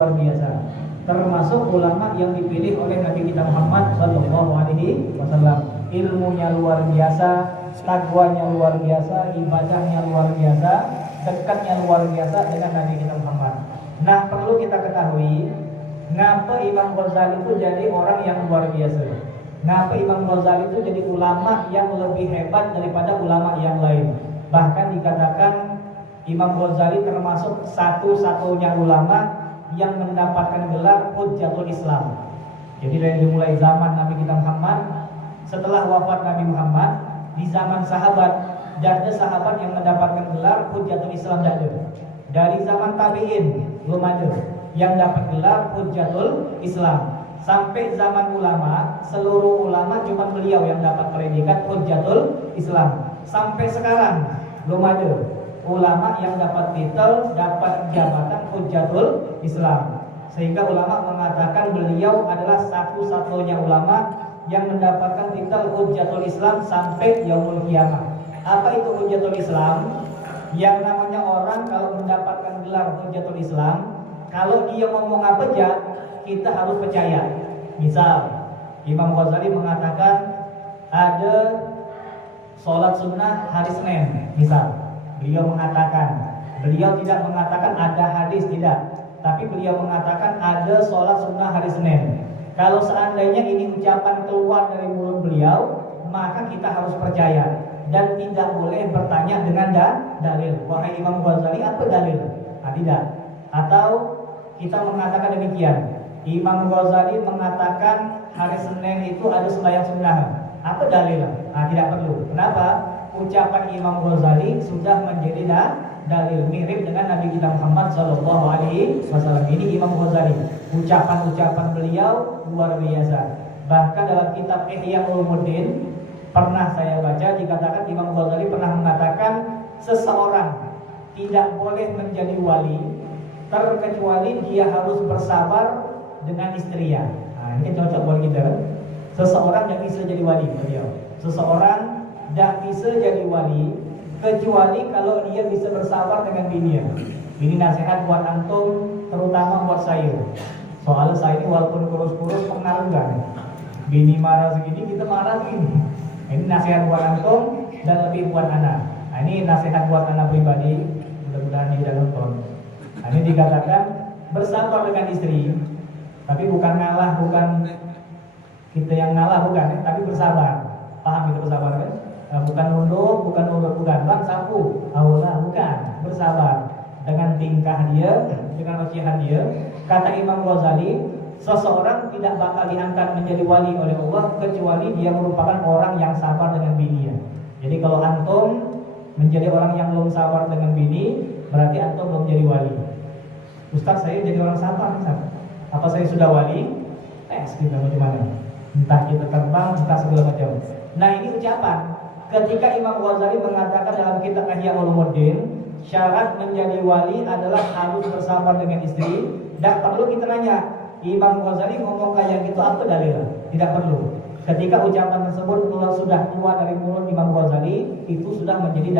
luar biasa, termasuk ulama yang dipilih oleh Nabi kita Muhammad Sallallahu Alaihi Wasallam. Ilmunya luar biasa, takwanya luar biasa, ibadahnya luar biasa, dekatnya luar biasa dengan Nabi kita Muhammad. Nah, perlu kita ketahui, ngapa Imam Ghazali itu jadi orang yang luar biasa. Ngapa Imam Ghazali itu jadi ulama yang lebih hebat daripada ulama yang lain. Bahkan dikatakan Imam Ghazali termasuk satu-satunya ulama yang mendapatkan gelar Hujjatul Islam. Jadi dari mulai zaman Nabi kita Muhammad, setelah wafat Nabi Muhammad, di zaman sahabat, tidak ada sahabat yang mendapatkan gelar Hujjatul Islam, tidak ada. Dari zaman tabi'in belum ada yang dapat gelar Hujjatul Islam. Sampai zaman ulama, seluruh ulama cuma beliau yang dapat predikat Hujjatul Islam. Sampai sekarang belum ada ulama yang dapat titel, dapat jabatan Hujjatul Islam. Sehingga ulama mengatakan beliau adalah satu-satunya ulama yang mendapatkan titel Hujjatul Islam sampai yaumul kiamah. Apa itu Hujjatul Islam? Yang namanya orang kalau mendapatkan gelar Hujjatul Islam, kalau dia ngomong apa aja, kita harus percaya. Misal, Imam Ghazali mengatakan ada sholat sunnah hari Senin, misal. Beliau tidak mengatakan ada hadis, tidak. Tapi beliau mengatakan ada sholat sunnah hari Senin. Kalau seandainya ini ucapan keluar dari mulut beliau, maka kita harus percaya dan tidak boleh bertanya dengan dalil. Wahai Imam Ghazali, apa dalil? Tidak. Atau kita mengatakan demikian, Imam Ghazali mengatakan hari Senin itu ada sembahyang sunnah. Apa dalil? Tidak perlu. Kenapa? Ucapan Imam Ghazali sudah menjadi dalil, mirip dengan Nabi kita Muhammad Sallallahu Alaihi Wasallam. Ini Imam Ghazali, ucapan-ucapan beliau luar biasa. Bahkan dalam kitab Ihya Ulumuddin pernah saya baca, dikatakan Imam Ghazali pernah mengatakan seseorang tidak boleh menjadi wali terkecuali dia harus bersabar dengan istrinya. Ini cocok buat kita kan? Seseorang yang bisa jadi wali, beliau. Seseorang tidak bisa jadi wali kecuali kalau dia bisa bersabar dengan bininya. Ini nasihat buat antum, terutama buat saya. Soalnya saya ini walaupun kurus-kurus pengaruhan. Bini marah segini, kita marah segini. Ini nasihat buat antum dan lebih buat anak. Ini nasihat buat anak pribadi. Mudah-mudahan dia nonton. Ini dikatakan bersabar dengan istri, tapi bukan ngalah, bukan kita yang ngalah, bukan, tapi bersabar. Paham kita bersabar kan? Bukan nunduk, bukan bang sapu, Allah, bukan, bersabar dengan tingkah dia, dengan ocehan dia. Kata Imam Ghazali, seseorang tidak bakal diangkat menjadi wali oleh Allah kecuali dia merupakan orang yang sabar dengan bininya. Jadi kalau antum menjadi orang yang belum sabar dengan bini, berarti antum belum jadi wali. Ustaz, saya jadi orang sabar, Ustaz. Apa saya sudah wali? Tes kita bagaimana? Entah kita terbang, entah segala macam. Nah, ini ucapan. Ketika Imam Ghazali mengatakan dalam kitab Ihya Ulumuddin, syarat menjadi wali adalah harus bersabar dengan istri. Tidak perlu kita nanya, Imam Ghazali ngomong kayak gitu apa dalil? Tidak perlu. Ketika ucapan tersebut sudah keluar dari mulut Imam Ghazali, itu sudah menjadi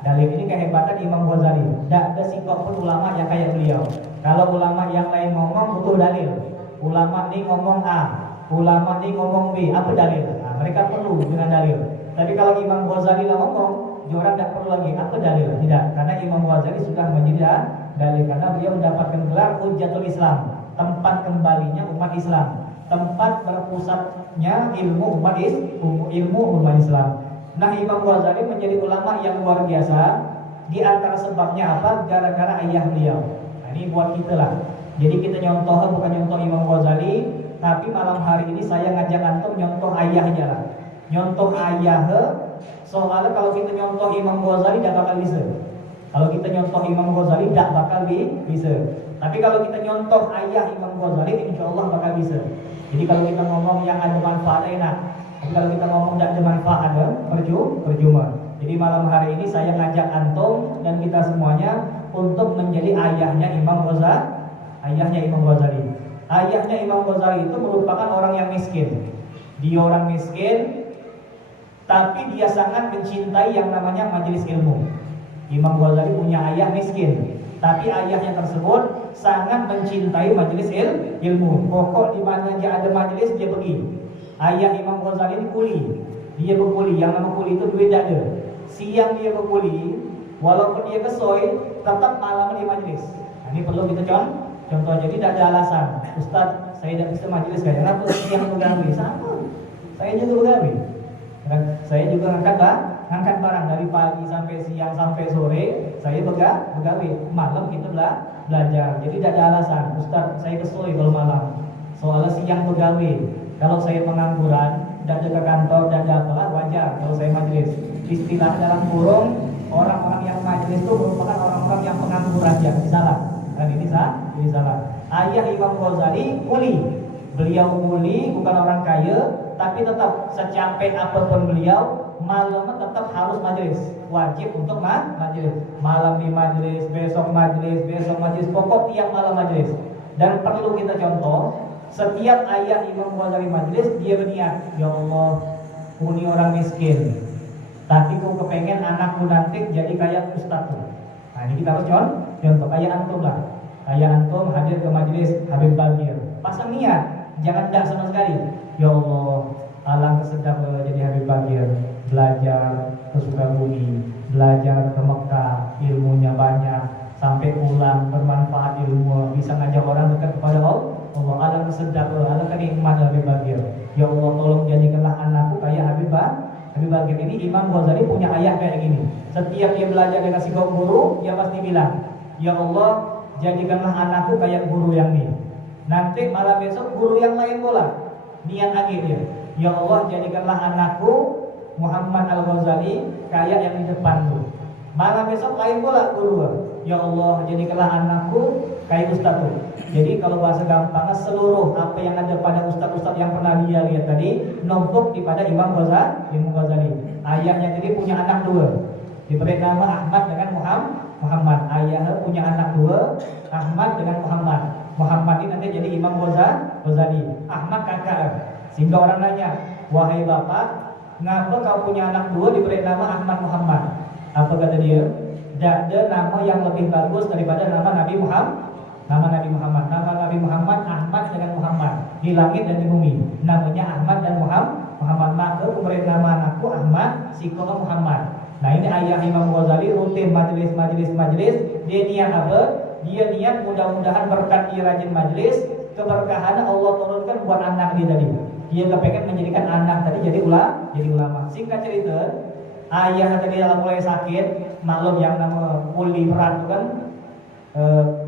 dalil. Ini kehebatan Imam Ghazali. Tidak ada sikap pun ulama yang kayak beliau. Kalau ulama yang lain ngomong butuh dalil. Ulama ini ngomong A, ulama ini ngomong B, apa dalil? Mereka perlu dengan dalil. Tapi kalau Imam Ghazali lah ngomong, orang tidak perlu lagi apa dalil? Tidak, karena Imam Ghazali sudah menjadi dalil karena beliau mendapatkan gelar Hujjatul Islam, tempat kembalinya umat Islam, tempat berpusatnya ilmu umat Islam. Nah, Imam Ghazali menjadi ulama yang luar biasa. Di antara sebabnya apa? Gara-gara ayah beliau. Nah, ini buat kita lah. Jadi kita nyontoh bukan nyontoh Imam Ghazali, tapi malam hari ini saya ngajak antum nyontoh ayah aja lah. Nyontoh ayah, soalnya kalau kita nyontoh Imam Ghazali tidak bakal bisa. Kalau kita nyontoh Imam Ghazali tidak bakal bisa. Tapi kalau kita nyontoh ayah Imam Ghazali, insya Allah bakal bisa. Jadi kalau kita ngomong yang ada manfaat enak. Tapi kalau kita ngomong tidak ada manfaat, percuma. Jadi malam hari ini saya ngajak antum dan kita semuanya untuk menjadi ayahnya Imam Ghazali. Ayahnya Imam Ghazali itu merupakan orang yang miskin. Dia orang miskin, tapi dia sangat mencintai yang namanya majelis ilmu. Imam Ghazali punya ayah miskin, tapi ayahnya tersebut sangat mencintai majelis ilmu. Pokok di mana dia ada majelis dia pergi. Ayah Imam Ghazali ini kuli, dia berkuli. Yang nama kuli itu duit tak ada. Siang dia berkuli, walaupun dia kesoi, tetap malam di majelis. Ini perlu kita contoh. Jadi tidak ada alasan, Ustaz saya tidak bisa majelis kayak kenapa siang bergawe? Sama, saya juga bergawe. Saya juga ngangkat barang dari pagi sampai siang sampai sore. Saya bergawe. Malam kita belajar. Jadi tidak ada alasan, Ustaz saya kesoi kalau malam. Soalnya siang bergawe. Kalau saya pengangguran, tidak ada ke kantor, tidak ada apalah, wajar kalau saya majelis. Istilah dalam kurung, orang-orang yang majelis itu merupakan orang-orang yang pengangguran. Ya, ini salah. Dan ini salah. Ayah Imam Ghazali kuli. Beliau kuli, bukan orang kaya, tapi tetap secapek apapun beliau, malam tetap harus majelis. Wajib untuk majelis. Malam di majelis, besok majelis, pokok tiap malam majelis. Dan perlu kita contoh, setiap ayah Imam Ghazali majelis, dia berniat, ya Allah, kuni orang miskin, tapi kau kepengen anakku nanti jadi kayak ustaz tuh. Nah ini kita harus contoh. Kayak antum lah. Kayak antum hadir ke majelis Habib Bagir, pasang niat, jangan tidak sama sekali. Ya Allah, alangkah sedap jadi Habib Bagir, belajar ke Sukabumi, belajar ke Mekah, ilmunya banyak, sampai pulang bermanfaat ilmu, bisa ngajak orang dekat kepada Allah. Alangkah sedap, alangkah nikmat Habib Bagir. Ya Allah, tolong jadikanlah anakku kayak Habib Bagir. Ini Imam Ghazali punya ayah kayak gini. Setiap dia belajar dengan si guru, dia pasti bilang, ya Allah, jadikanlah anakku kayak guru yang ini. Nanti malam besok guru yang lain pula niat akhirnya, ya Allah, jadikanlah anakku Muhammad Al-Ghazali kayak yang di depan tuh. Malam besok lain pula guru, ya Allah, jadikanlah anakku kayak ustaz tuh. Jadi kalau bahasa gampangnya, seluruh apa yang ada pada ustaz-ustaz yang pernah dia lihat tadi numpuk pada Imam Ghazali. Ayahnya jadi punya anak dua, diberi nama Ahmad dengan Muhammad. Ayahnya punya anak dua, Ahmad dengan Muhammad. Muhammad ini nanti jadi Imam Ghazali. Ahmad kakak. Sehingga orang nanya, wahai bapak, ngapa kau punya anak dua diberi nama Ahmad Muhammad? Apa kata dia? Tidak ada nama yang lebih bagus daripada nama Nabi Muhammad. Nama Nabi Muhammad Ahmad dengan Muhammad, di langit dan di bumi. Namanya Ahmad dan Muhammad. Maka memberi nama anakku Ahmad, sikoh Muhammad. Nah ini ayah Imam Ghazali rutin majelis. Dia niat apa? Dia niat mudah-mudahan berkat dia rajin majelis, keberkahan Allah turunkan buat anak dia tadi. Dia kepengen menjadikan anak tadi jadi ulama. Singkat cerita, ayah tadi dalam mulai sakit, maklum yang nama pulih berat itu kan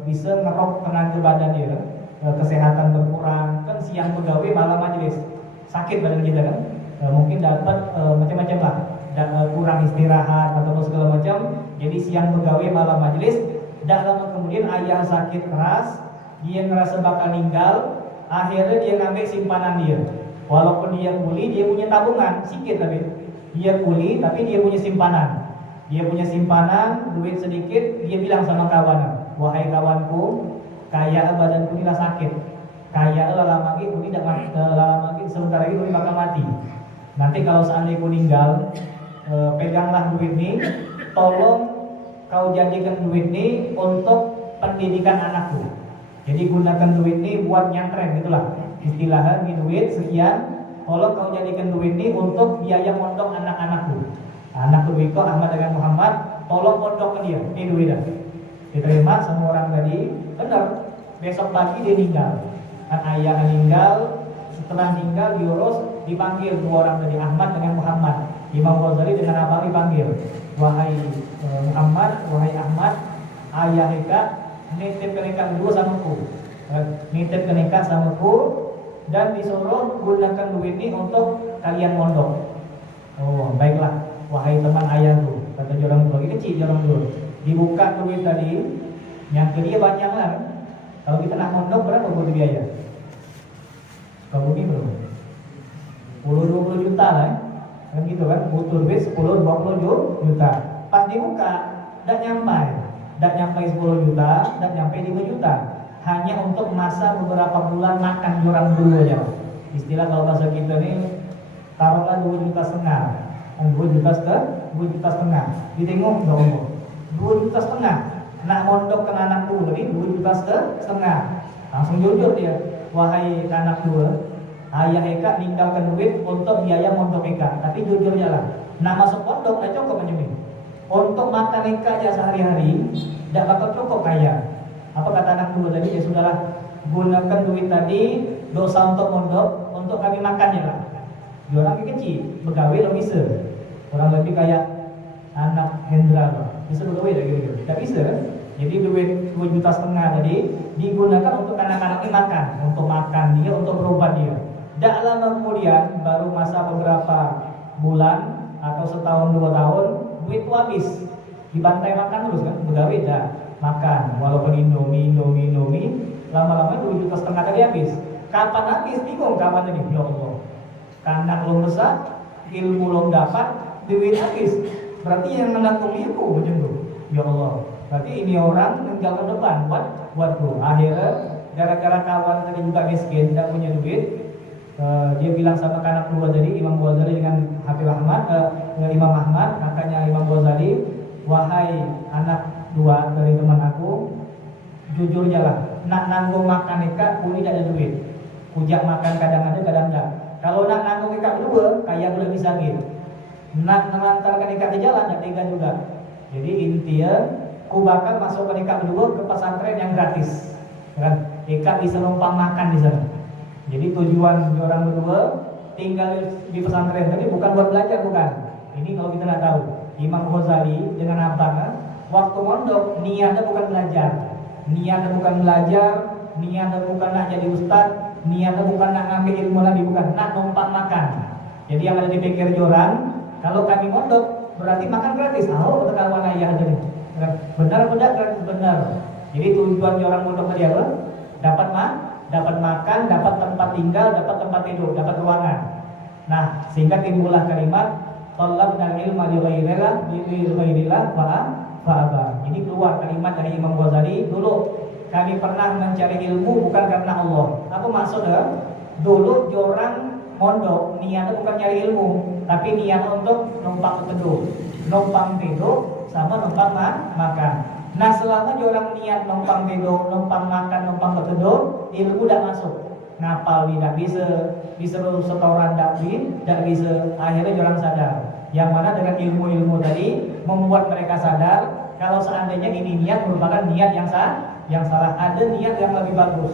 bisa ngerok tenaga badan dia, kesehatan berkurang, kan siang pegawai malam majelis, sakit badan kita kan, mungkin dapat macam-macam lah, kurang istirahat atau segala macam, jadi siang pegawai malam majelis. Tidak lama kemudian ayah sakit keras, dia ngerasa bakal meninggal, akhirnya dia ngambil simpanan dia. Walaupun dia kuli, dia punya tabungan sedikit, tapi dia kuli tapi dia punya simpanan. Dia punya simpanan duit sedikit, dia bilang sama kawan, wahai kawanku, kayak badanku ini lah sakit, kayak lama lagi kuni sebentar lagi kuni bakal mati. Nanti kalau seandainya ku meninggal, peganglah duit ini, tolong kau jadikan duit ini untuk pendidikan anakku. Jadi gunakan duit ini buat nyantren, gitulah istilahnya. Ini duit sekian, tolong kau jadikan duit ini untuk biaya mondok anak-anakku. Anak Wiko Ahmad dengan Muhammad, tolong mondok ke dia. Ini duitnya diterima sama orang tadi. Benar, besok pagi dia meninggal. Ayah meninggal, setelah meninggal diurus, dipanggil dua orang tadi, Ahmad dengan Muhammad. Imam Ghazali dengan abang dipanggil, wahai Muhammad, wahai Ahmad, ayah eka nitip ke nikah dulu samaku, dan disuruh gunakan duit ini untuk kalian mondok. Oh baiklah, wahai teman ayahku, kata jorang dulu, ini kecil jorang dulu. Dibuka duit tadi, yang ke dia banyak lah. Kalau kita nak mondok berapa butuh biaya? Kalau ini belum 10-20 juta lah. Kan gitu kan, butuh duit 10-20 juta. Pas dibuka, tidak nyampe 10 juta, tidak nyampe 5 juta. Hanya untuk masa beberapa bulan makan orang dulu aja. Istilah kalau bahasa kita ini, taruhlah 2,5 juta. 2,5 juta. Ditengok dong, 2,5 juta. nak mondok ke anak dua tadi 2,5 juta. Langsung jujur dia, wahai anak dua, ayah Eka ninggalkan duit untuk biaya mondok Eka. Tapi jujur jalan, nak masuk pondok tak cukup menyemin. Untuk makan Eka aja sehari-hari, tidak bakal cukup kaya. Apa kata anak dua tadi? Ya sudahlah, gunakan duit tadi dosa untuk mondok, untuk kami makan ya lah. Dia orang kecil, begawe lo bisa. Orang lebih kayak anak Hendra lah, bisa begawe lagi gitu. Tidak bisa kan? Jadi duit 2,5 juta tadi digunakan untuk anak-anak ini makan, untuk makan dia, untuk berobat dia. Tidak lama kemudian, baru masa beberapa bulan atau setahun 2 tahun, duit itu habis. Dibantai makan terus kan, begawe dah makan. Walaupun Indomie, lama-lama 2,5 juta tadi habis. Kapan habis? Bingung kapan ini? Ya Allah. Karena belum besar, ilmu belum dapat, duit habis. Berarti yang menanggung ilmu macam tu. Ya Allah. Berarti ini orang meninggalkan beban buatku. Akhirnya gara-gara kawan tadi juga miskin, tidak punya duit, dia bilang sama anak dua tadi, Imam Ghazali dengan Habib Ahmad, Imam Ahmad, kakaknya Imam Ghazali, wahai anak dua dari teman aku, jujur lah, nak nanggung makan Eka, pun tidak ada duit. Kujak makan kadang ada, kadang enggak. Kalau nak nanggung Eka berdua, kayak udah bisa gitu. Nak mengantarkan Eka ke jalan, tidak tega juga. Jadi intinya, ku bakal masuk ke Eka berdua ke pesantren yang gratis, kan? Eka bisa numpang makan di sana. Jadi tujuan orang berdua tinggal di pesantren tadi bukan buat belajar, bukan. Ini kalau kita nak tahu, Imam Ghazali dengan abang, waktu mondok niatnya bukan belajar, niatnya bukan belajar, niatnya bukan nak jadi ustad, niatnya bukan nak ngambil ilmu lagi, bukan, nak numpang makan. Jadi yang ada di pikir orang, kalau kami mondok berarti makan gratis. Kata kawan ayah aja nih. Benar gratis, benar. Jadi tujuan orang mondok tadi apa? Dapat makan, dapat tempat tinggal, dapat tempat tidur, dapat ruangan. Nah, sehingga timbullah kalimat talabnal ilma li ghairillah fa'aba. Ini keluar kalimat dari Imam Ghazali, dulu kami pernah mencari ilmu bukan karena Allah. Apa maksudnya? Dulu orang mondok niatnya bukan cari ilmu, tapi niatnya untuk numpang tidur sama numpang makan. Nah, selama orang niat numpang tidur, numpang makan, numpang tidur, ilmu tidak masuk. Ngapal tidak bisa setoran tidak bisa. Akhirnya orang sadar. Yang mana dengan ilmu-ilmu tadi membuat mereka sadar kalau seandainya ini niat merupakan niat yang salah. Ada niat yang lebih bagus.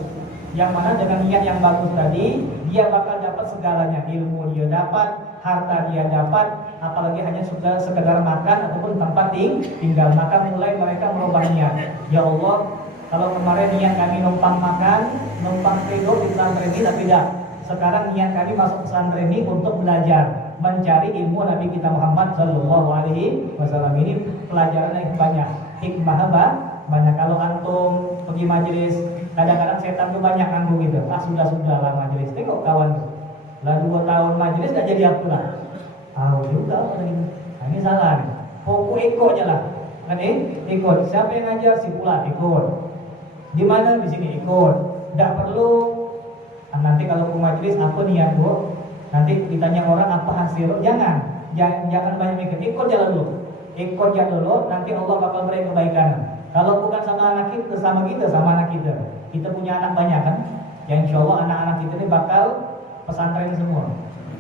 Yang mana dengan niat yang bagus tadi dia bakal dapat segalanya. Ilmu dia dapat, harta dia dapat, apalagi hanya sudah sekedar makan ataupun tempat tinggal. Maka mulai mereka merubah niat. Ya Allah, kalau kemarin niat kami numpang makan, numpang tidur di pesantren ini, tapi tidak. Sekarang niat kami masuk pesantren ini untuk belajar, mencari ilmu Nabi kita Muhammad Sallallahu Alaihi Wasallam. Ini pelajaran yang banyak, hikmah banyak. Kalau antum pergi majelis, kadang-kadang setan tuh banyak nganggu gitu. Sudah lah majelis. Tengok kawan, lah 2 tahun majelis gak jadi apa lah. Juga ini salah nih. Pokok ikutnya lah. Kan ikut. Siapa yang ngajar si pula ikut. Di mana di sini ikut. Tidak perlu. Nanti kalau ke majelis apa niat bu? Nanti ditanya orang apa hasil. Jangan banyak mikir. Ikut jalan dulu. Nanti Allah bakal beri kebaikan. Kalau bukan sama anak kita, sama anak kita. Kita punya anak banyak kan? Yang insya Allah anak-anak kita ini bakal pesantren semua.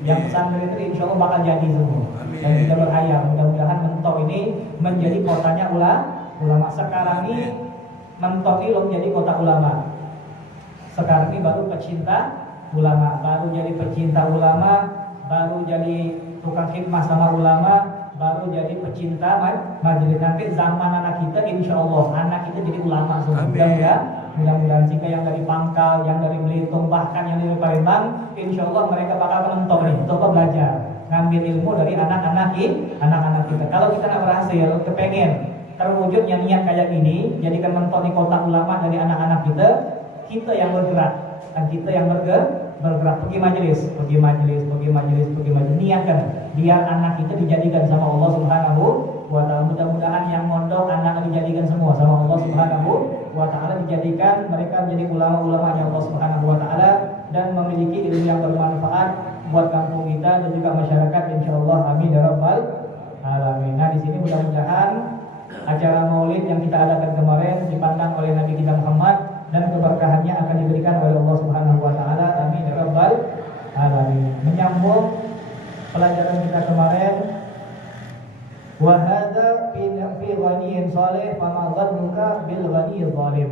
Yang pesantren itu insya Allah bakal jadi semua. Dan kita berhayal mudah-mudahan Mentok ini menjadi kotanya ulama. Sekarang ini Mentok ini belum jadi kota ulama. Sekarang ini baru pecinta ulama, baru jadi pecinta ulama, baru jadi tukang khidmah sama ulama, baru jadi pecinta majelis. Nanti zaman anak kita insya Allah anak kita jadi ulama semua. Mudah-mudahan jika yang dari Pangkal, yang dari Belitung, bahkan yang dari Palembang, insya Allah mereka bakal menonton nih, coba belajar, ngambil ilmu dari anak-anak kita. Kalau kita nak berhasil, kepengen terwujudnya niat kayak gini, jadikan menonton di kota ulama dari anak-anak kita yang bergerak, dan kita yang bergerak pergi majelis, niatkan biar anak kita dijadikan sama Allah Subhanahu wa Ta'ala. Mudah-mudahan yang mondok anak dijadikan semua sama Allah Subhanahu wa Ta'ala, dijadikan mereka menjadi ulama-ulamanya Allah Subhanahu wa Ta'ala dan memiliki ilmu yang bermanfaat buat kampung kita dan juga masyarakat insyaallah. Amin ya rabbal alamin. Nah, di sini mudah-mudahan acara maulid yang kita adakan kemarin dipandang oleh Nabi kita Muhammad dan keberkahannya akan diberikan oleh Allah Subhanahu wa taala. Amin ya rabbal alamin. Menyambung pelajaran kita kemarin, wa hadza fi ghaniyin salih fa ma dhannuka bil ghaniyil zalim.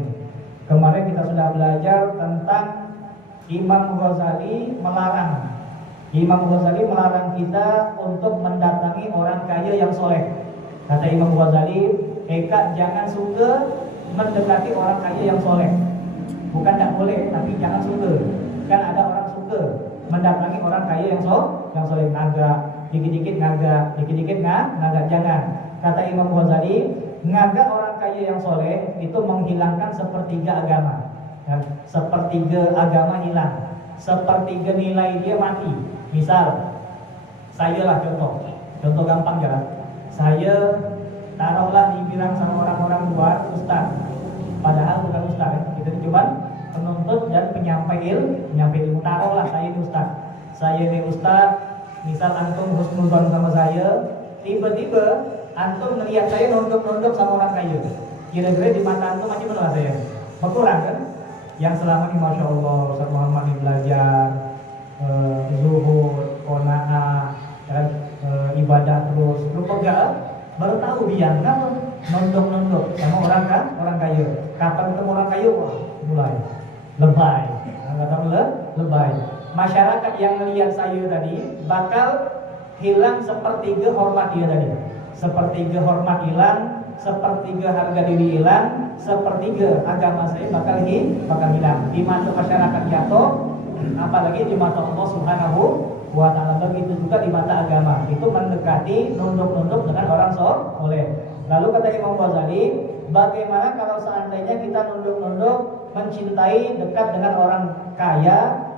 Kemarin kita sudah belajar tentang Imam Ghazali melarang. Imam Ghazali melarang kita untuk mendatangi orang kaya yang soleh. Kata Imam Ghazali, Eka jangan suka mendekati orang kaya yang soleh. Bukan tidak boleh, tapi jangan suka. Kan ada orang suka mendatangi orang kaya yang soleh, ngagak, dikit-dikit ngagak, dikit-dikit ngagak, jangan. Kata Imam Ghazali, ngagak orang kaya yang soleh itu menghilangkan sepertiga agama. Sepertiga agama hilang, sepertiga nilai dia mati. Misal, saya lah contoh gampang ya. Saya taruhlah dibilang sama orang-orang luar ustaz, padahal bukan ustaz ya. Kita cuma penuntut dan penyampai ilmu. Taruhlah saya ini ustaz, misal antum husnuzon sama saya, tiba-tiba antum melihat saya nunduk-nunduk sama orang kaya. Kira-kira di mata antum macam mana saya? Berkurang kan? Yang selama ini Masya Allah Ustaz Muhammad ini belajar zuhud, qanaah, ibadah terus, lu pegang, baru tahu dia nunduk-nunduk sama orang kaya. Kapan ketemu orang kaya, wah mulai lebay. Lebay. Masyarakat yang melihat saya tadi bakal hilang sepertiga hormat dia tadi. Sepertiga hormat hilang, sepertiga harga diri hilang, sepertiga agama saya bakal hilang. Di mata masyarakat jatuh, apalagi di mata Allah Subhanahu wa ta'ala. Begitu juga di mata agama. Itu mendekati nunduk-nunduk dengan orang soleh. Lalu kata Imam Ghazali, bagaimana kalau seandainya kita nunduk-nunduk mencintai dekat dengan orang kaya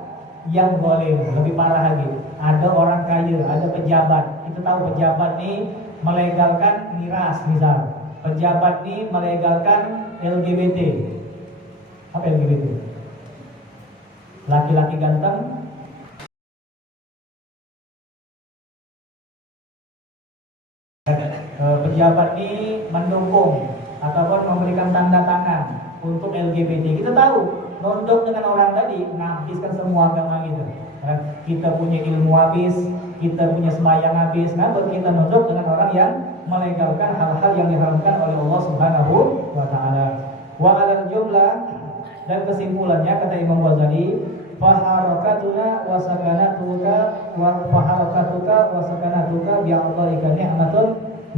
yang zalim? Lebih parah lagi, ada orang kaya, ada pejabat. Kita tahu pejabat nih melegalkan miras misal. Pejabat nih melegalkan LGBT. Apa LGBT? Laki-laki ganteng pejabat ini mendukung ataupun memberikan tanda tangan untuk LGBT. Kita tahu nunduk dengan orang tadi menghabiskan semua agama kita. Kita punya ilmu habis, kita punya sembahyang habis. Kenapa kita nunduk dengan orang yang melegalkan hal-hal yang diharamkan oleh Allah Subhanahu wa taala. Wa 'alal jumlah, dan kesimpulannya kata Imam Ghazali, faharakatuna wa sakanatuka wa sakanatuka bi Allahi ni'matun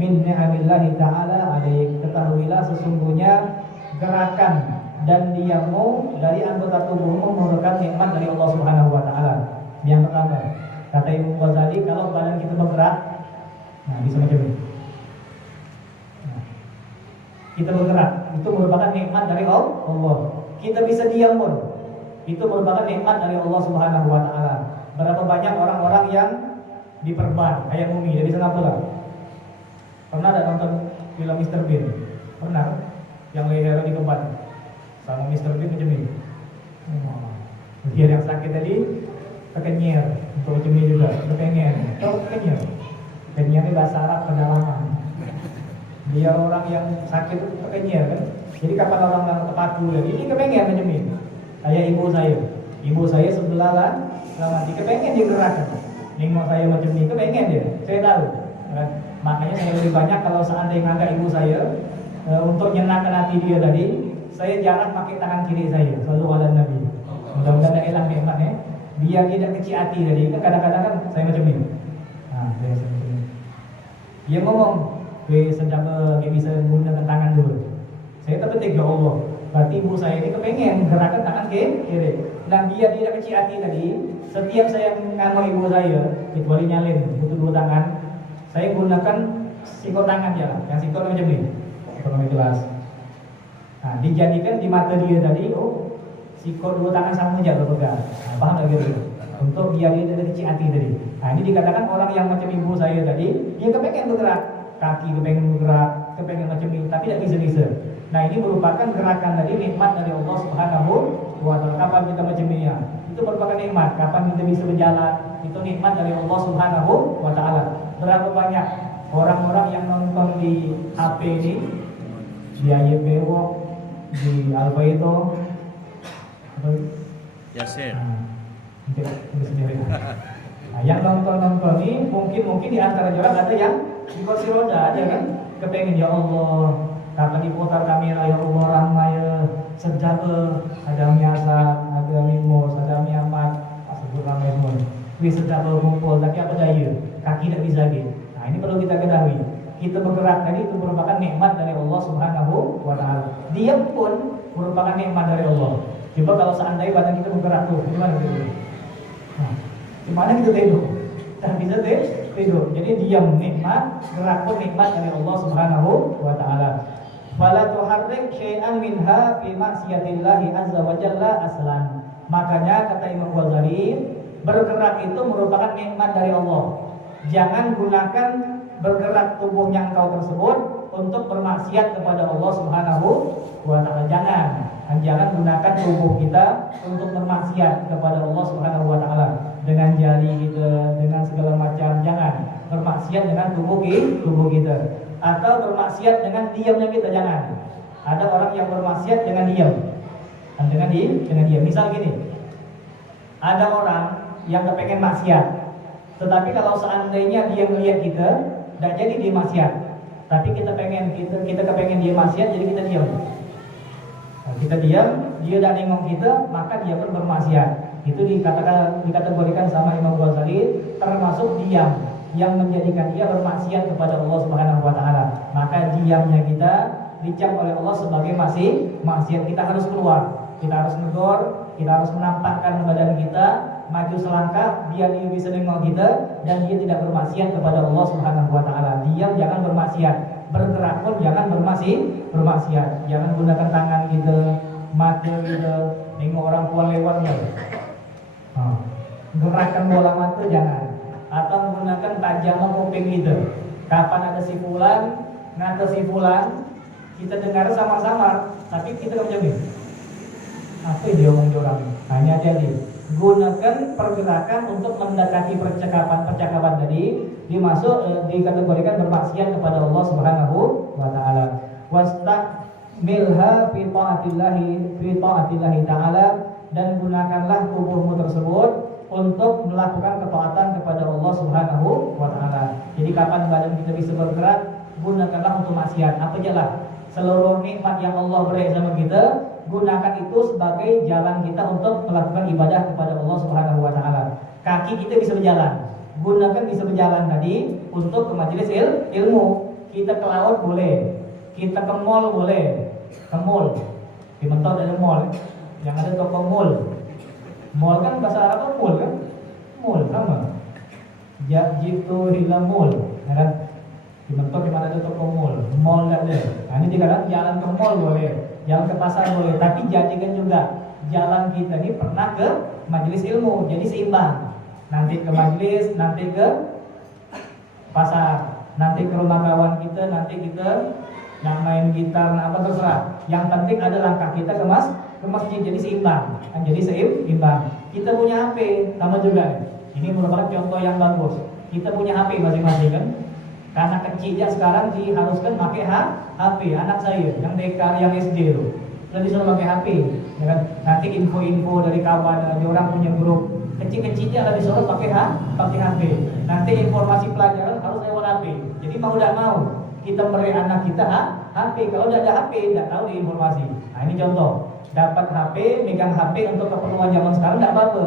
min ni'amillahi ta'ala alaik. Ketahuilah sesungguhnya gerakan dan diammu dari anggota tubuhmu merupakan nikmat dari Allah Subhanahu wa taala. Yang pertama, kata Imam Ghazali, kalau badan kita bergerak, bisa macam ini. Kita bergerak, itu merupakan nikmat dari Allah. Kita bisa diam pun, itu merupakan nikmat dari Allah Subhanahu wa taala. Berapa banyak orang-orang yang diperban kayak mumi dari Singapura. Pernah ada nonton film Mr. Bean? Pernah? Yang lehernya dikebat sama Mr. Bean macam ini. Dia yang sakit tadi kekenyir, untuk macam ini juga kepengen. Tahu kekenyir? Kekenyir ini bahasa Arab pedalaman. Dia orang yang sakit itu kekenyir kan. Jadi kapan orang terpaku lagi, ini kepengen macam ini. Kayak ibu saya sebelah lah, selama dia kepengen dia gerakan. Nengok saya macam ini, kepengen dia. Saya tahu. Makanya saya lebih banyak kalau seandainya ngangkat ibu saya untuk nyenangkan hati dia tadi, saya jarang pakai tangan kiri saya. Selalu ala Nabi. Mudah-mudahan tidak hilang nikmatnya. Biar dia tidak kecil hati tadi. Kadang-kadang kan saya macam ini. Saya macam ini. Dia ngomong, sedang bisa menggunakan tangan dulu. Saya terpetik, ya Allah. Berarti ibu saya ini kepengen gerakan tangan kiri. Dan dia tidak kecil hati tadi. Setiap saya ngangkat ibu saya, kecuali nyalin, butuh dua tangan, saya gunakan sikot tangan dia lah. Yang sikot macam ini, ekonomi kelas. Dijadikan di mata dia tadi, sikot dua tangan sama aja berpegang. Paham lagi gitu? Untuk dia tidak kecil hati tadi. Ini dikatakan orang yang macam ibu saya tadi, dia kepengen bergerak, kaki kepengen bergerak, kepengen macam ini, tapi tidak bisa. Ini merupakan gerakan tadi, nikmat dari Allah Subhanahu wa taala. Kapan kita macam ini ya? Itu merupakan nikmat. Kapan kita bisa berjalan? Itu nikmat dari Allah Subhanahu wa taala. Berapa banyak Orang-orang yang nonton di HP ini, di AYPWO, di Alfa itu, Yasin. Ini sendiri. Nah, yang nonton ini mungkin di antara orang ada yang di kursi roda aja kan, kepengen ya Allah, kapan diputar kamera ya Allah ramai sejak ada miasa, ada mimos, ada miamat, sebut ramai semua. Wis sejak berkumpul, tapi apa daya? Kaki tidak bisa gitu. Nah ini perlu kita ketahui. Kita bergerak tadi itu merupakan nikmat dari Allah Subhanahu wa Ta'ala. Diam pun merupakan nikmat dari Allah. Coba kalau seandainya badan kita bergerak tuh, gimana gitu? Nah, gimana kita tidur? Tak bisa tidur. Jadi diam nikmat, gerak pun nikmat dari Allah Subhanahu wa Ta'ala. Fala tuharrik syai'an minha fi maksiatillahi azza wa jalla aslan. Makanya kata Imam Ghazali, bergerak itu merupakan nikmat dari Allah. Jangan gunakan bergerak tubuhnya engkau tersebut untuk bermaksiat kepada Allah Subhanahu wa Ta'ala. Jangan gunakan tubuh kita untuk bermaksiat kepada Allah Subhanahu wa Ta'ala dengan jari kita, dengan segala macam. Jangan bermaksiat dengan tubuh kita atau bermaksiat dengan diamnya kita. Jangan. Ada orang yang bermaksiat dengan diam. Dengan diam. Misal gini, ada orang yang kepengen maksiat, tetapi kalau seandainya dia melihat kita, tidak jadi dia maksiat. Tapi kita kepengen dia maksiat, jadi kita diam. Nah, kita diam, dia tidak nengok kita, maka dia pun bermaksiat. Itu dikategorikan sama Imam Ghazali termasuk diam yang menjadikan dia bermaksiat kepada Allah Subhanahu wa Ta'ala. Maka diamnya kita dicap oleh Allah sebagai maksiat. Kita harus keluar, kita harus negor, kita harus menampakkan badan kita, maju selangkah biar dia bisa nengok kita dan dia tidak bermaksiat kepada Allah Subhanahu wa Ta'ala. Diam, jangan bermaksiat. Bergerak pun jangan bermaksiat. Jangan gunakan tangan kita, mata kita, nengok orang tua lewat ya. Gerakan bola mata jangan. Atau menggunakan tajam kuping kita. Kapan ada si fulan, ngata si fulan, kita dengar sama-sama, tapi kita tidak menjamin. Apa dia ngomong orang? Hanya jadi gunakan pergerakan untuk mendekati percakapan tadi dikategorikan bermaksiat kepada Allah Subhanahu wa Ta'ala. Wasta'milha fi ta'atillahi ta'ala, dan gunakanlah tubuhmu tersebut untuk melakukan ketaatan kepada Allah Subhanahu wa Ta'ala. Jadi kapan badan kita bisa bergerak, gunakanlah untuk maksiat. Apa jalan? Seluruh nikmat yang Allah beri sama kita, gunakan itu sebagai jalan kita untuk melakukan ibadah kepada Allah Subhanahu wa Ta'ala. Kaki kita bisa berjalan, gunakan bisa berjalan tadi untuk ke majelis ilmu. Kita ke laut boleh, kita ke mall boleh. Ke mall, di Mentok ada mall, yang ada toko mall. Mall kan bahasa Arab mall kan? Mall sama. Jitu hilang mall, ya kan? Di Mentok di mana ada toko mall tidak ada. Nah ini dikatakan jalan ke mall boleh, jalan ke pasar boleh, tapi jadikan juga jalan kita ini pernah ke majelis ilmu, jadi seimbang. Nanti ke majelis, nanti ke pasar, nanti ke rumah kawan kita, nanti kita nak main gitar, apa terserah. Yang penting ada langkah kita ke masjid, jadi seimbang. Jadi seimbang. Kita punya HP sama juga. Ini merupakan contoh yang bagus. Kita punya HP masing-masing kan. Karena kecilnya sekarang diharuskan pakai HP. Anak saya yang TK, yang SD itu sudah disuruh pakai HP, ya kan? Nanti info-info dari kawan, ada orang punya grup kecil-kecilnya sudah disuruh pakai HP. Nanti informasi pelajaran harus lewat HP. Jadi mau tidak mau kita beri anak kita HP. Kalau tidak ada HP, tidak tahu di informasi. Nah ini contoh. Dapat HP, megang HP untuk keperluan zaman sekarang tidak apa-apa.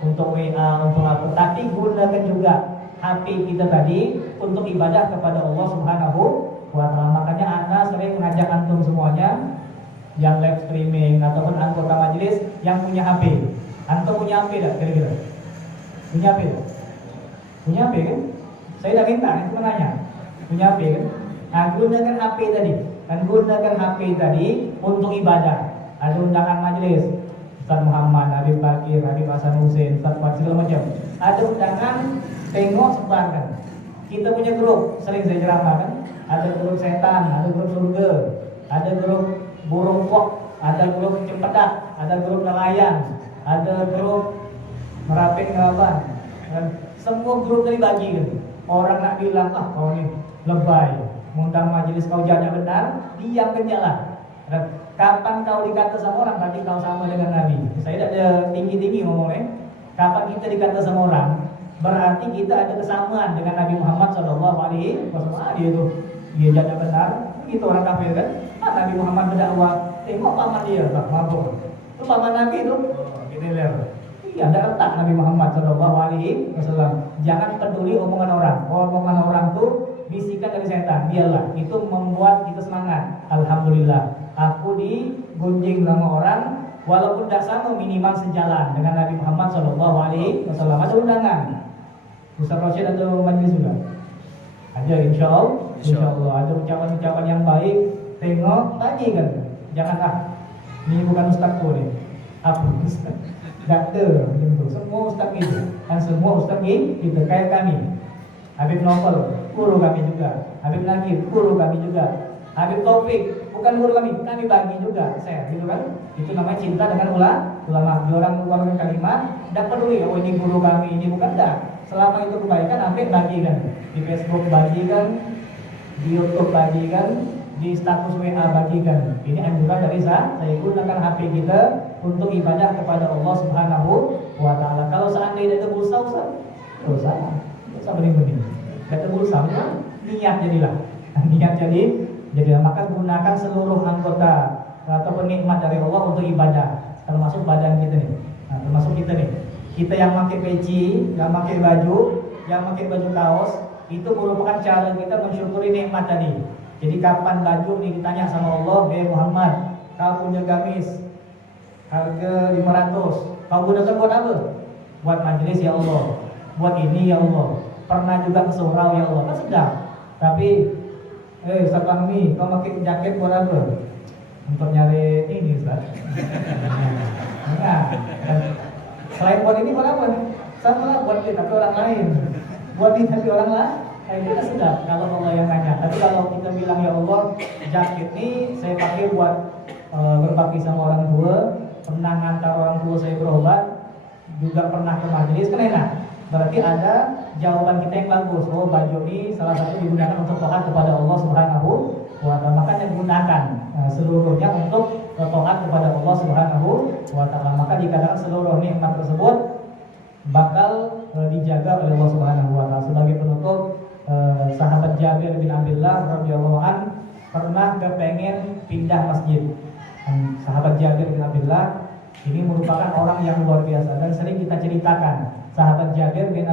Untuk WA, untuk apa. Tapi gunakan juga HP kita tadi untuk ibadah kepada Allah Subhanahu wa Ta'ala. Makanya Ana sering mengajak antum semuanya yang live streaming ataupun anggota majelis yang punya HP. Antum punya HP tak kira-kira? Punya HP tak? Punya HP kan? Saya dah minta, itu menanya. Punya HP kan? Nah, gunakan HP tadi. Dan gunakan HP tadi untuk ibadah. Ada undangan majelis, Ustaz Muhammad, Habib Bakir, Habib Hasan Hussein, Ustaz Fad, segala macam. Ada undangan, tengok sebarkan. Kita punya grup, sering saya ceramah kan. Ada grup setan, ada grup surga, ada grup burung kok, ada grup cempedak, ada grup nelayan, ada grup merapik ngelapan. Semua grup tadi bagi kan. Orang nak bilang, kau ni lebay. Mengundang majelis kau jaga benar, diam kenyalah. Kapan kau dikata sama orang, berarti kau sama dengan Nabi. Saya tidak ada tinggi-tinggi ngomongnya. Kapan kita dikata sama orang, berarti kita ada kesamaan dengan Nabi Muhammad SAW. Dia jaga benar, itu orang kafir kan? Nabi Muhammad berdakwah, tengok paman dia, tak mabuk. Itu paman Nabi itu, kita lihat. Iya, ada letak Nabi Muhammad SAW. Jangan peduli omongan orang. Omongan orang tuh bisikan dari setan. Biarlah, itu membuat kita semangat. Alhamdulillah, aku digunjing sama orang, walaupun tidak sama minimal sejalan dengan Nabi Muhammad SAW. Ada undangan. Ustaz Rashid ada majlis juga. Ada insya Allah. Ada ucapan-ucapan yang baik. Tengok, tanya kan. Jangan ini bukan ustaz tuh nih. Apa ustaz? Tak ada gitu. Semua ustaz gitu. Dan semua ustaz gitu. Kayak kami. Habib Novel, guru kami juga. Habib Nakib, guru kami juga. Habib Taufik, bukan guru kami bagi juga. Saya gitu kan. Itu namanya cinta dengan ulama. Di orang mengeluarkan kalimat, tidak peduli. Oh ini guru kami, ini bukan dah. Selama itu kebaikan, sampai bagikan. Di Facebook bagikan, di YouTube bagikan, di status WA bagikan. Ini anjuran dari saya gunakan HP kita untuk ibadah kepada Allah Subhanahu wa taala. Kalau seandainya ada pulsa, dosa bening-bening. Ada pulsa, niat jadilah. Niat jadilah, maka gunakan seluruh anggota atau penikmat dari Allah untuk ibadah, termasuk badan kita nih. Termasuk kita nih. Kita yang pakai peci, yang pakai baju, yang pakai baju kaos, itu merupakan cara kita mensyukuri nikmat tadi. Jadi kapan baju nih ditanya sama Allah, Muhammad, kau punya gamis harga 500, kau gunakan buat apa? Buat majelis ya Allah, buat ini ya Allah, pernah juga ke surau ya Allah, kan sedap. Tapi Ustaz Fahmi, kau pakai jaket buat apa? Untuk nyari ini Ustaz. Nah, selain buat ini buat apa? Sama buat kita tapi orang lain, buat ini tapi orang lain. Kita sedap kalau Allah yang nanya. Tapi kalau kita bilang ya Allah, jaket ini saya pakai buat berbakti sama orang tua, pernah ngantar orang tua saya berobat, juga pernah ke majelis, kan enak. Berarti ada jawaban kita yang bagus. Oh, baju ini salah satu digunakan untuk taat kepada Allah Subhanahu wa taala. Makanya gunakan seluruhnya untuk taat kepada Allah Subhanahu wa taala. Maka dikatakan seluruh nikmat tersebut bakal dijaga oleh Allah Subhanahu wa taala. Sebagai penutup, sahabat Jabir bin Abdullah radhiyallahu an pernah kepengen pindah masjid. Sahabat Jabir bin Abdullah ini merupakan orang yang luar biasa dan sering kita ceritakan. Sahabat Jabir bin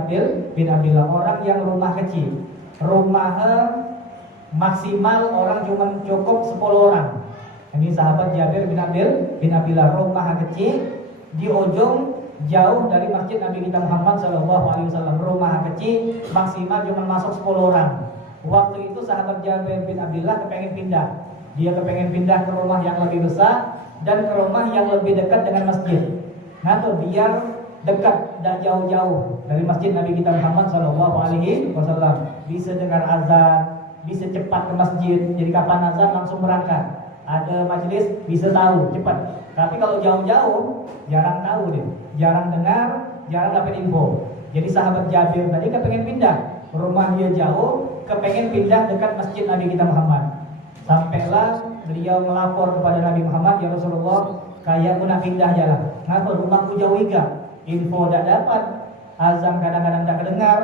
Abdullah orang yang rumah kecil, rumah maksimal orang cuma cukup 10 orang. Ini sahabat Jabir bin Abdullah rumah kecil di ujung jauh dari masjid Nabi kita Muhammad SAW. Rumah kecil maksimal cuma masuk 10 orang. Waktu itu sahabat Jabir bin Abdullah kepengen pindah. Dia kepengen pindah ke rumah yang lebih besar dan ke rumah yang lebih dekat dengan masjid. Nah tuh biar dekat dan jauh-jauh dari masjid Nabi kita Muhammad SAW. Bisa dengar azan, bisa cepat ke masjid. Jadi kapan azan langsung berangkat. Ada majelis bisa tahu cepat. Tapi kalau jauh-jauh jarang tahu deh, jarang dengar, jarang dapat info. Jadi sahabat Jabir tadi kepengen pindah, rumah dia jauh, kepengen pindah dekat masjid Nabi kita Muhammad. Sampailah beliau melapor kepada Nabi Muhammad, ya Rasulullah, kayak nak pindah jalan. Kenapa rumahku jauh juga? Info tidak dapat, azan kadang-kadang tidak kedengar.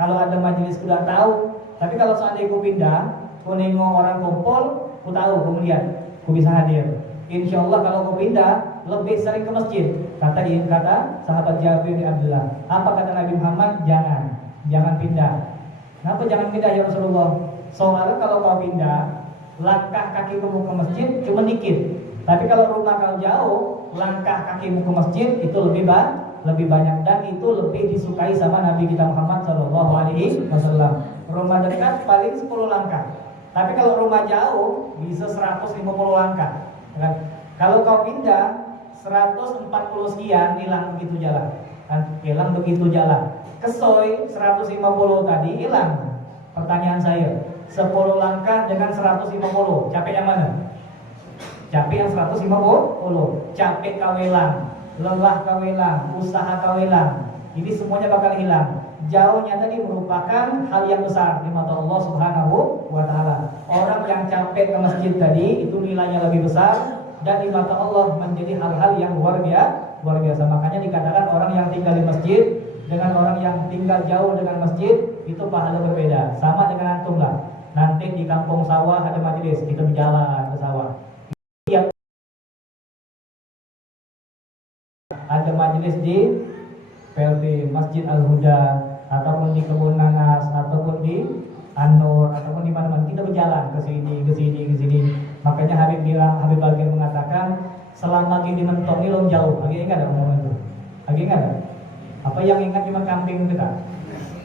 Kalau ada majelis sudah tahu. Tapi kalau seandainya aku pindah, aku nengok orang kumpul, aku tahu, kemudian aku bisa hadir. Insya Allah kalau aku pindah lebih sering ke masjid. Kata sahabat Jabir bin Abdullah. Apa kata Nabi Muhammad? Jangan pindah. Kenapa jangan pindah ya Rasulullah? Soalnya kalau kau pindah, langkah kakimu ke masjid cuma dikit. Tapi kalau rumah kau jauh, langkah kakimu ke masjid itu lebih banyak dan itu lebih disukai sama Nabi kita Muhammad SAW. Rumah dekat paling 10 langkah. Tapi kalau rumah jauh bisa 150 langkah. Kan? Kalau kau pindah 140 sekian hilang begitu jalan. Hilang begitu jalan. Kesoy 150 tadi hilang. Pertanyaan saya, 10 langkah dengan 150, capek yang mana? Capek yang 150, capek kawelang, lelah kawelang, usaha kawelang. Ini semuanya bakal hilang. jauhnya tadi merupakan hal yang besar di mata Allah Subhanahu wa taala. Orang yang capek ke masjid tadi itu nilainya lebih besar dan di mata Allah menjadi hal-hal yang luar biasa. Makanya dikatakan orang yang tinggal di masjid dengan orang yang tinggal jauh dengan masjid itu pahala berbeda. Sama dengan antum lah. Nanti di kampung sawah ada majelis, kita berjalan ke sawah. Ada majelis di PLT Masjid Al-Huda ataupun di Kebun Nanas ataupun di An-Nur ataupun di mana-mana, kita berjalan ke sini. Makanya Habib Bagir mengatakan selama gini mentok ini belum jauh. Lagi ingat ada omongan itu? Lagi ingat ada? Apa yang ingat cuma kambing kita?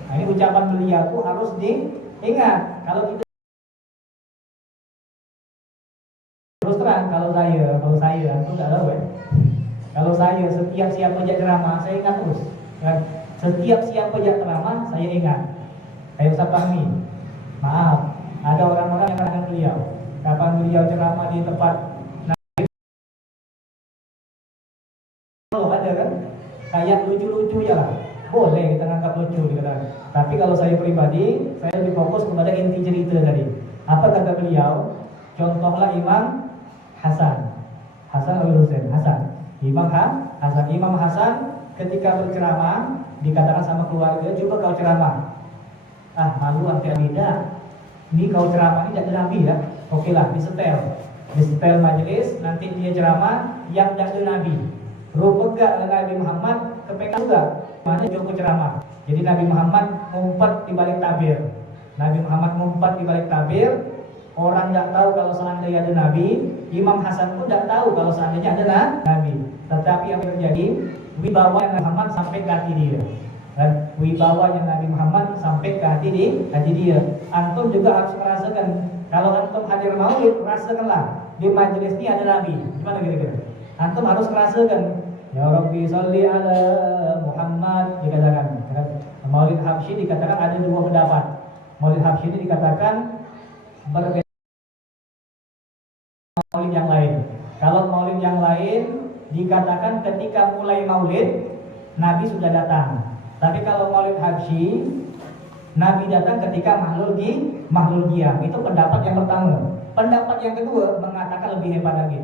Nah, ini ucapan beliau itu harus diingat. Kalau kita terus terang, kalau saya itu tidak tahu ya. Kalau saya setiap siapa aja ceramah, saya ingat terus. Kan? Setiap siapa aja ceramah, saya ingat. Kayak Ustaz Fahmi. Maaf, ada orang-orang yang kadang beliau. Kapan beliau ceramah di tempat ada kan? Kayak lucu-lucu ya lah. Boleh kita anggap lucu dikatakan. Tapi kalau saya pribadi, saya lebih fokus kepada inti cerita tadi. Apa kata beliau? Contohlah Imam Hasan atau Husain? Imam Hasan ketika berceramah dikatakan sama keluarga, coba kau ceramah. Ah, malu anti beda. Ini kau ceramah ini jadi nabi ya. Oke lah, disetel majelis, nanti dia ceramah yang jadi nabi. Rupega Nabi Muhammad kepengen juga mana joko ceramah. Jadi Nabi Muhammad ngumpet di balik tabir. Orang tidak tahu kalau seandainya ada Nabi. Imam Hasan pun tidak tahu kalau seandainya ada Nabi. Tetapi yang terjadi, wibawanya Nabi Muhammad sampai ke hati dia. Dan wibawanya Nabi Muhammad sampai ke hati dia. Antum juga harus merasakan. Kalau antum hadir maulid, rasakanlah di majelis ini ada Nabi. Gimana kira-kira? Antum harus merasakan. Ya Rabbi sholli ala Muhammad dikatakan. Maulid Habsyi dikatakan ada dua pendapat. Maulid Habsyi ini dikatakan berbeda maulid yang lain. Kalau maulid yang lain dikatakan ketika mulai maulid Nabi sudah datang. Tapi kalau maulid Habsyi Nabi datang ketika mahlul diam. Itu pendapat yang pertama. Pendapat yang kedua mengatakan lebih hebat lagi.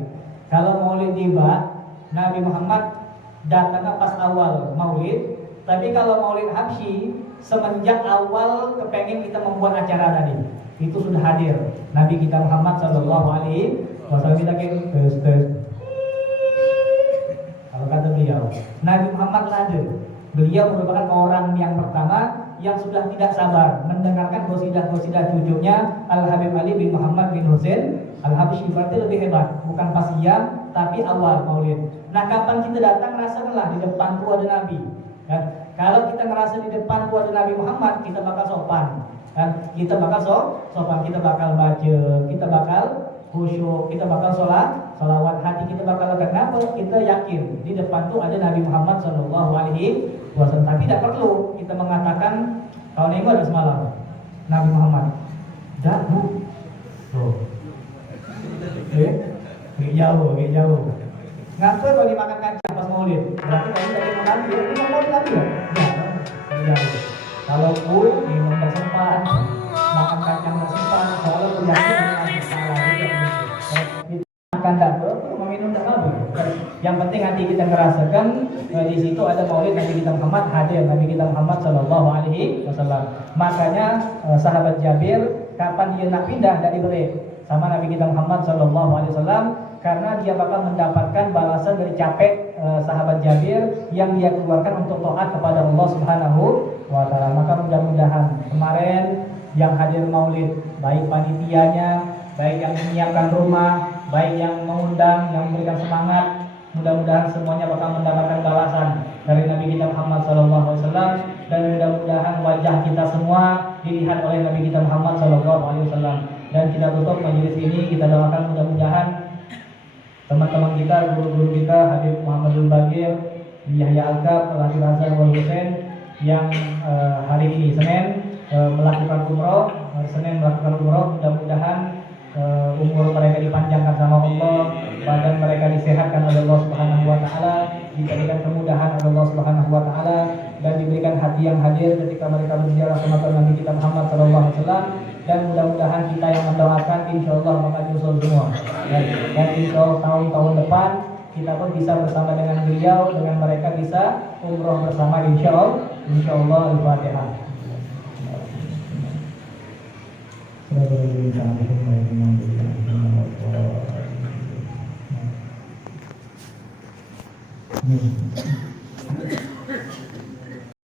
Kalau maulid tiba Nabi Muhammad datang pas awal maulid. Tapi kalau maulid Habsyi semenjak awal kepengen kita membuat acara tadi, itu sudah hadir Nabi kita Muhammad sallallahu alaihi wasallam. Kita tes. Kalau kata beliau, Nabi Muhammad hadir. Beliau merupakan orang yang pertama yang sudah tidak sabar mendengarkan gosidah cucunya Al-Habib Ali bin Muhammad bin Husain Al-Habsyi. Berarti lebih hebat, bukan pas siang tapi awal maulid. Nah, kapan kita datang, rasakanlah di depan tu ada Nabi. Kan? Kalau kita ngerasa di depan tu ada Nabi Muhammad, kita bakal sopan. Kan? Kita bakal sopan, kita bakal baca, kita bakal khusyuk, kita bakal sholawat, hati kita bakal kenapa? Kita yakin di depan tu ada Nabi Muhammad sallallahu alaihi wasallam. Tapi tidak perlu kita mengatakan kalau nengok ada semalam Nabi Muhammad. Dah bu. Tuh. Jauh. Ngapa kalau dimakan kacang pas maulid? Berarti tadi makan dia maulid Nabi ya? Jauh. Kalau bu minum bersempat, makan kacang bersempat, soalnya penyakit makan tak meminum tak apa. Yang penting hati kita merasakan di situ ada maulid Nabi kita Muhammad hadir, Nabi kita Muhammad sallallahu alaihi wasallam. Makanya sahabat Jabir kapan dia nak pindah dari diberi sama Nabi kita Muhammad sallallahu alaihi wasallam, karena dia bakal mendapatkan balasan dari capek sahabat Jabir yang dia keluarkan untuk taat kepada Allah Subhanahu wa taala. Maka mudah-mudahan kemarin yang hadir maulid, baik panitianya, baik yang menyiapkan rumah, baik yang mengundang, yang memberikan semangat, mudah-mudahan semuanya bakal mendapatkan balasan dari Nabi kita Muhammad SAW, dan mudah-mudahan wajah kita semua dilihat oleh Nabi kita Muhammad SAW. Dan kita tutup majelis ini, kita doakan mudah-mudahan teman-teman kita, guru-guru kita, Habib Muhammadul Bagir, Yahya Al-Kab, Al-Habib Hasan Wal Husain yang hari ini Senin melakukan umroh, mudah-mudahan umur mereka dipanjangkan sama Allah, badan mereka disehatkan oleh Allah Subhanahu wa taala, diberikan kemudahan oleh Allah Subhanahu wa taala, dan diberikan hati yang hadir ketika mereka berziarah ke makam Nabi kita Muhammad SAW, dan mudah-mudahan kita yang mendoakan insyaallah bakal nyusul semua. Dan insyaallah tahun-tahun depan kita pun bisa bersama dengan beliau, dengan mereka bisa umroh bersama insyaallah. Al-Fatihah.